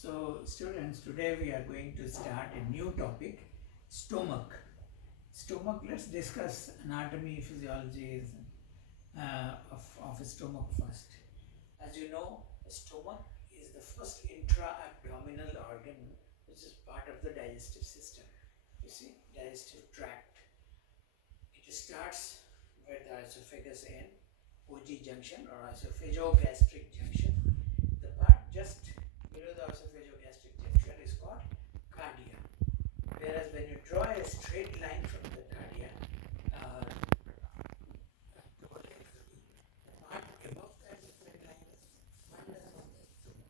So students, today we are going to start a new topic, stomach. Stomach, let's discuss anatomy, physiology of a stomach first. As you know, the stomach is the first intra-abdominal organ which is part of the digestive system. You see, digestive tract. It starts where the esophagus ends, OG junction or esophagogastric junction. The part just below the esophagogastric junction is called cardia. Whereas when you draw a straight line from the cardia, the part above that straight line is fundus of the stomach.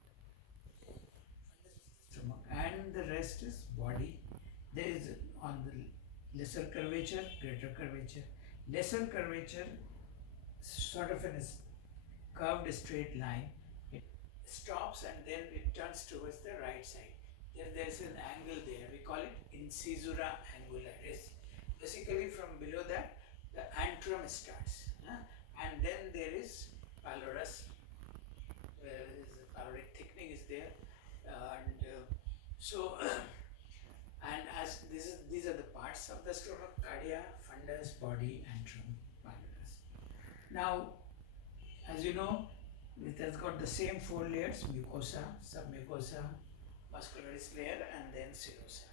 Okay? Fundus of the stomach, and the rest is body. There is on the lesser curvature, greater curvature. Lesser curvature, sort of in a curved straight line, it stops and then it turns towards the right side. There's an angle there. We call it incisura angularis. Basically, from below that, the antrum starts, and then there is pylorus, where the pyloric thickening is there, and so. And as these are the parts of the stomach: cardia, fundus, body, antrum, pylorus. Now, as you know, it has got the same four layers: mucosa, submucosa, muscularis layer, and then serosa.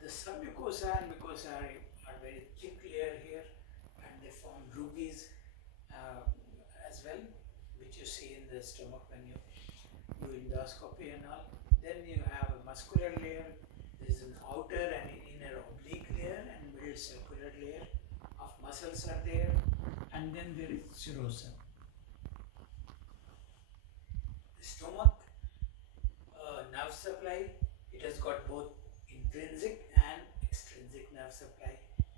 The submucosa and mucosa are very thick layer here, and they form rugae as well, which you see in the stomach when you do endoscopy and all. Then you have a muscular layer. There is an outer and inner oblique layer and middle circular layer of muscles are there, and then there is serosa. The stomach nerve supply, it has got both intrinsic and extrinsic nerve supply.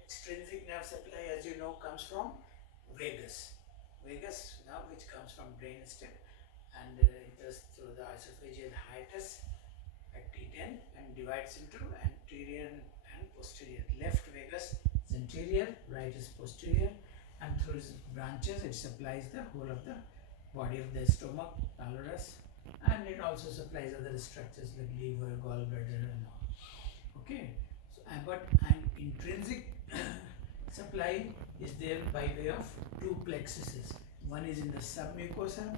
Extrinsic nerve supply, as you know, comes from vagus. Vagus nerve, which comes from brainstem, and it goes through the esophageal hiatus at T10 and divides into anterior and posterior. Left vagus is anterior, right is posterior, and through its branches it supplies the whole of the body of the stomach, pylorus, and it also supplies other structures like liver, gallbladder, and all. Okay, so but an intrinsic supply is there by way of two plexuses. One is in the submucosa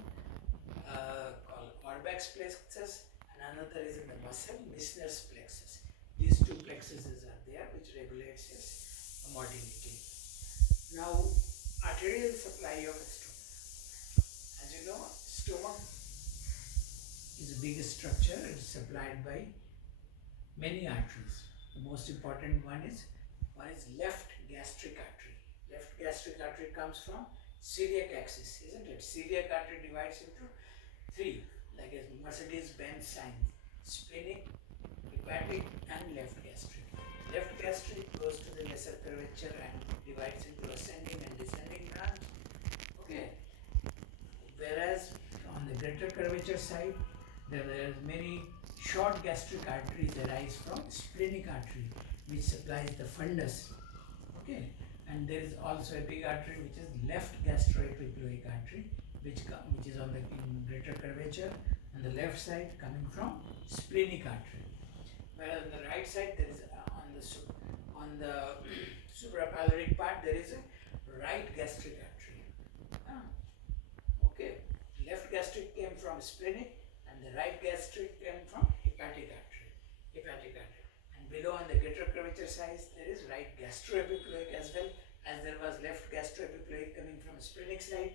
called Auerbach's plexus, and another is in the muscle, Meissner's plexus. These two plexuses are there, which regulates its motility. Now, arterial supply of the stomach. As you know, stomach is a big structure. It is supplied by many arteries. The most important one is left gastric artery. Left gastric artery comes from celiac axis, isn't it? Celiac artery divides into three, like a Mercedes-Benz sign: splenic, hepatic, and left gastric. Left gastric goes to the lesser curvature and divides into ascending and descending branch. Okay. Whereas on the greater curvature side, there are many short gastric arteries arise from splenic artery, which supplies the fundus. Okay, and there is also a big artery which is left gastroepiploic artery, which is on the greater curvature, and the left side coming from splenic artery. Whereas on the right side, there is on the suprapyloric part, there is a right gastric artery. Okay, left gastric came from splenic, and the right gastric came from hepatic artery. And below on the greater curvature size, there is right gastroepiploic as well, as there was left gastroepiploic coming from splenic side.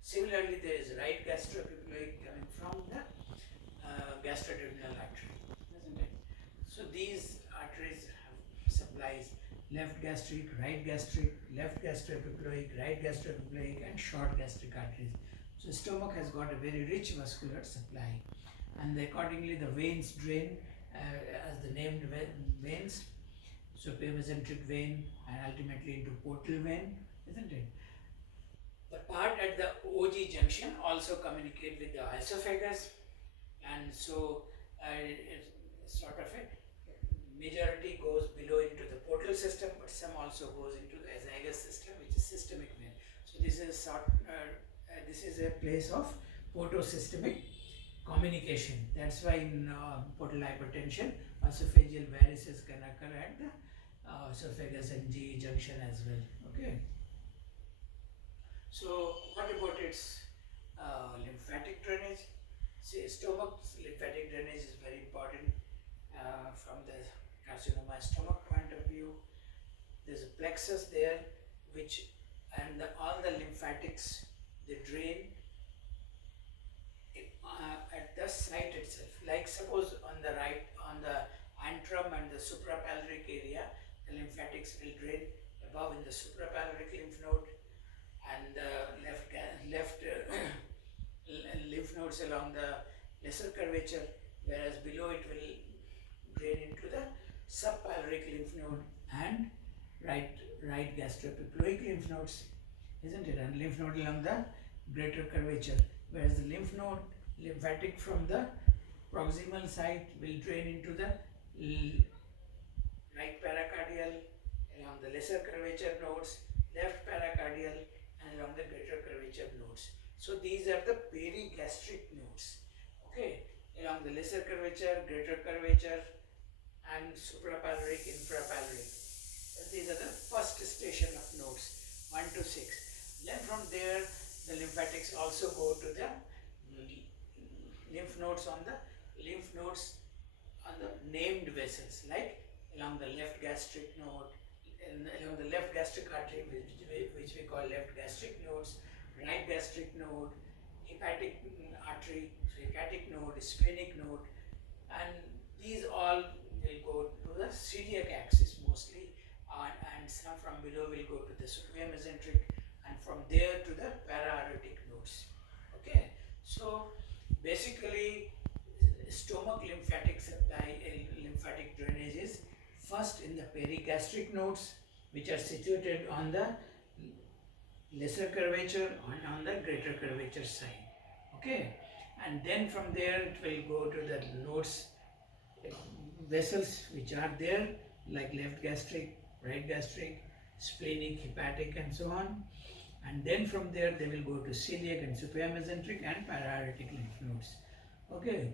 Similarly, there is right gastroepiploic coming from the gastroduodenal artery, isn't it? So these arteries have supplies left gastric, left gastroepiploic, right gastroepiploic, and short gastric arteries. So stomach has got a very rich vascular supply, and accordingly the veins drain as the named veins, supramesenteric vein and ultimately into portal vein, isn't it? The part at the OG junction also communicate with the esophagus, and so sort of a majority goes below into the portal system, but some also goes into the azygous system, which is systemic vein. So this is a place of portosystemic communication. That's why in portal hypertension, esophageal varices can occur at the esophagus and GE junction as well. Okay. So what about its lymphatic drainage? See, stomach's lymphatic drainage is very important from the carcinoma stomach point of view. There's a plexus there, which and all the lymphatics they drain at the site itself. Like suppose on the right, on the antrum and the suprapyloric area, the lymphatics will drain above in the suprapyloric lymph node, and the left lymph nodes along the lesser curvature, whereas below it will drain into the subpyloric lymph node and right gastroepiploic lymph nodes, isn't it? And lymph node along the greater curvature, whereas the lymphatic from the proximal site will drain into the right paracardial along the lesser curvature nodes, left paracardial and along the greater curvature nodes. So these are the perigastric nodes. Okay, along the lesser curvature, greater curvature, and suprapyloric, infrapyloric. These are the first station of nodes, 1 to 6. Then from there, the lymphatics also go to the lymph nodes on the named vessels, like along the left gastric node, and along the left gastric artery, which we call left gastric nodes, right gastric node, hepatic artery, so hepatic node, splenic node, and these all will go to the celiac axis mostly, and some from below will go to the superior mesenteric, and from there to the para-aortic nodes. Okay, so basically stomach lymphatic supply, lymphatic drainage is first in the perigastric nodes, which are situated on the lesser curvature and on the greater curvature side. Okay, and then from there it will go to the nodes, vessels which are there, like left gastric, right gastric, splenic, hepatic, and so on. And then from there they will go to celiac and superior mesenteric and para-aortic lymph nodes. Okay,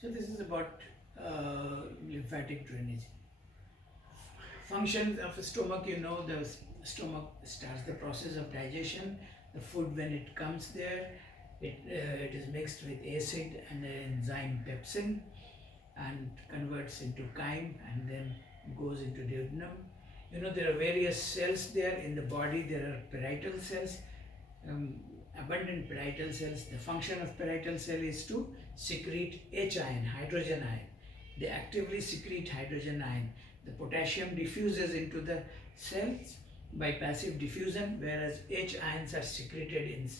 so this is about lymphatic drainage. Functions of the stomach, you know, the stomach starts the process of digestion. The food, when it comes there, it is mixed with acid and the enzyme pepsin and converts into chyme and then goes into duodenum. You know, there are various cells there in the body. There are parietal cells, abundant parietal cells. The function of parietal cell is to secrete H ion, hydrogen ion. They actively secrete hydrogen ion. The potassium diffuses into the cells by passive diffusion, whereas H ions are secreted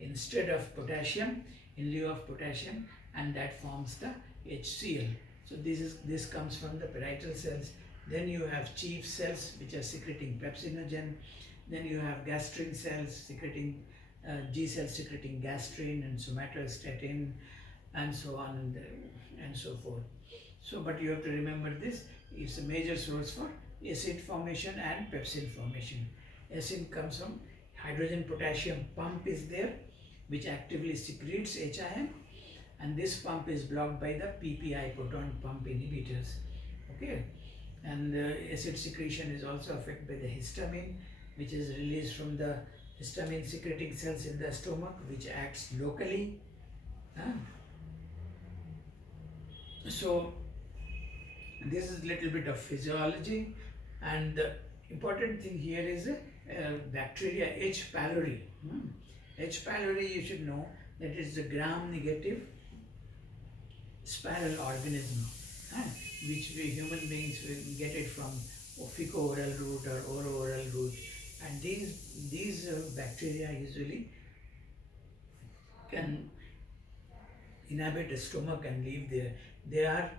instead of potassium, in lieu of potassium, and that forms the HCl. So this comes from the parietal cells. Then you have chief cells which are secreting pepsinogen. Then you have gastrin cells secreting G cells secreting gastrin and somatostatin, and so on and so forth. So, but you have to remember this, it's a major source for acid formation and pepsin formation. Acid comes from hydrogen potassium pump is there, which actively secretes H ion, and this pump is blocked by the PPI, proton pump inhibitors. Okay, and acid secretion is also affected by the histamine, which is released from the histamine secreting cells in the stomach, which acts locally. So this is a little bit of physiology, and the important thing here is bacteria H. pylori. H. pylori, you should know that is a gram-negative spiral organism, which we human beings will get it from fecal-oral route or oro-oral route, and these bacteria usually can inhabit the stomach and live there. They are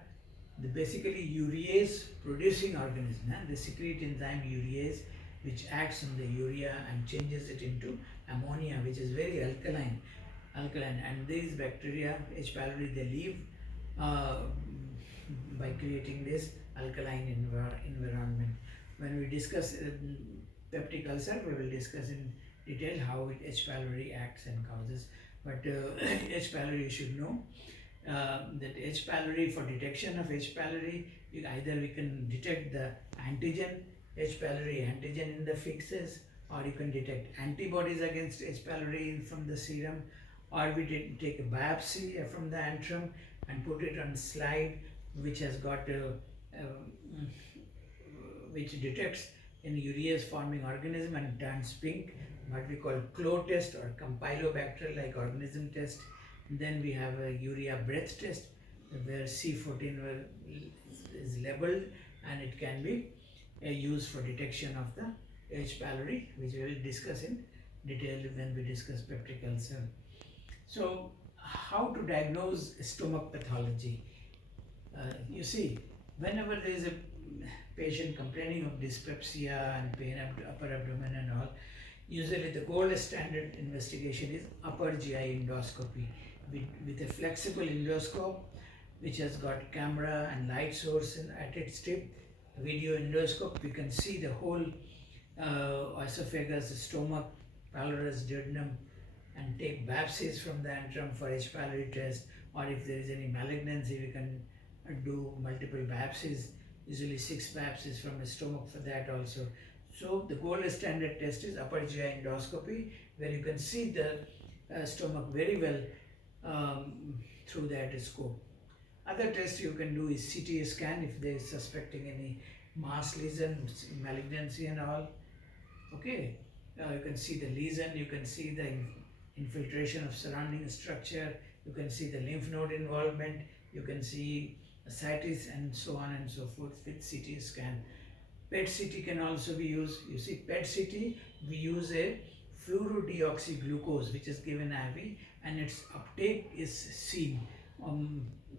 basically urease producing organism. They secrete enzyme urease, which acts on the urea and changes it into ammonia, which is very alkaline. And these bacteria H. pylori, they live by creating this alkaline environment. When we discuss peptic ulcer, we will discuss in detail how H. pylori acts and causes. But H. pylori, you should know, that H. pylori, for detection of H. pylori, either we can detect the antigen, H. pylori antigen in the feces, or you can detect antibodies against H. pylori from the serum, or we did take a biopsy from the antrum and put it on slide which has got which detects an urease forming organism and turns pink, what we call CLO test or Campylobacter like organism test. And then we have a urea breath test where C14 is labeled, and it can be used for detection of the H. pylori, which we will discuss in detail when we discuss peptic ulcer. So, how to diagnose stomach pathology? You see, whenever there is a patient complaining of dyspepsia and pain upper abdomen and all, usually the gold standard investigation is upper GI endoscopy with a flexible endoscope which has got camera and light source at its tip. Video endoscope, we can see the whole esophagus, stomach, pylorus, duodenum, and take biopsies from the antrum for H. pylori test, or if there is any malignancy, we can do multiple biopsies, usually 6 biopsies from the stomach for that also. So the gold standard test is upper GI endoscopy, where you can see the stomach very well through that scope. Other tests you can do is CT scan if they are suspecting any mass lesion, malignancy and all. Okay, you can see the lesion, you can see the infiltration of surrounding structure, you can see the lymph node involvement, you can see ascites and so on and so forth with CT scan. PET CT can also be used. You see, PET CT, we use a fluorodeoxyglucose which is given IV, and its uptake is seen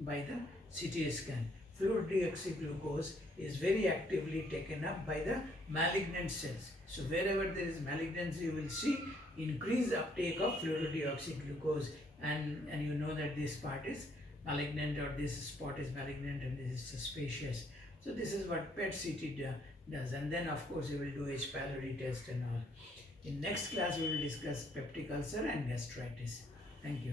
by the CT scan. Fluorodeoxyglucose is very actively taken up by the malignant cells. So wherever there is malignancy, you will see increased uptake of fluorodeoxyglucose, and you know that this part is malignant, or this spot is malignant, and this is suspicious. So this is what PET CT does, and then of course you will do H. pylori test and all. In next class we will discuss peptic ulcer and gastritis. Thank you.